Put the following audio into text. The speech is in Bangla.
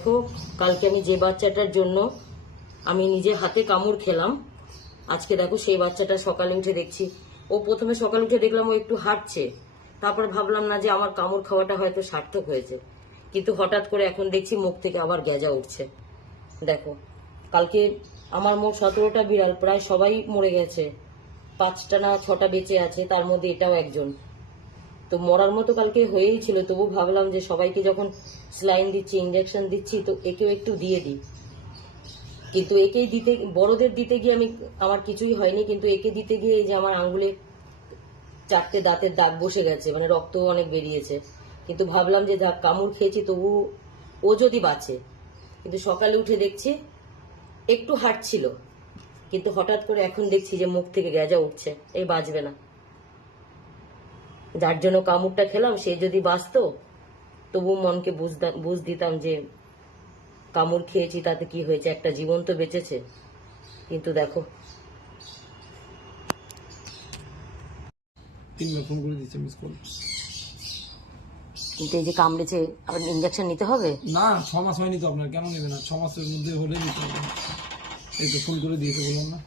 দেখো, কালকে আমি যে বাচ্চাটার জন্য আমি নিজে হাতে কামড় খেলাম, আজকে দেখো সেই বাচ্চাটা সকালে উঠে দেখছি, ও প্রথমে সকালে উঠে দেখলাম ও একটু হাঁটছে, তারপর ভাবলাম না যে আমার কামড় খাওয়াটা হয়তো সার্থক হয়েছে, কিন্তু হঠাৎ করে এখন দেখছি মুখ থেকে আবার গেজা উঠছে। দেখো, কালকে আমার মোট 17টা বিড়াল, প্রায় সবাই মরে গেছে, 5টা না 6টা বেঁচে আছে, তার মধ্যে এটাও একজন। তো মরার মতো কালকে হয়েই ছিল, তবু ভাবলাম যে সবাইকে যখন স্লাইন দিচ্ছি, ইঞ্জেকশন দিচ্ছি, তো একেও একটু দিয়ে দিই। কিন্তু একেই দিতে, বড়দের দিতে গিয়ে আমার কিছুই হয়নি, কিন্তু একে দিতে গিয়ে এই যে আমার আঙ্গুলে 4টে দাঁতের দাগ বসে গেছে, মানে রক্ত অনেক বেরিয়েছে। কিন্তু ভাবলাম যে যা কামড় খেয়েছি তবু ও যদি বাঁচে। কিন্তু সকালে উঠে দেখছি একটু হাঁটছিল, কিন্তু হঠাৎ করে এখন দেখছি যে মুখ থেকে গেজা উঠছে, এই বাঁচবে না। যার জন্য কামড়টা খেলাম সে যদি বাঁচতো তবু মনকে বুঝ দিতাম যে কামড় খেয়েছি তাতে কি হয়েছে, একটা জীবন তো বেঁচেছে। কিন্তু দেখো, 3বার ফোন করে দিচ্ছে মিস কল। কিন্তু এই যে কামড়েছে, আবার ইঞ্জেকশন নিতে হবে না 6 মাস হয়নি তো আপনার, কেন নেবে না? 6 মাসের মধ্যে হলে দিতে হবে। এই তো ফোন করে দিয়েছে, বললাম না।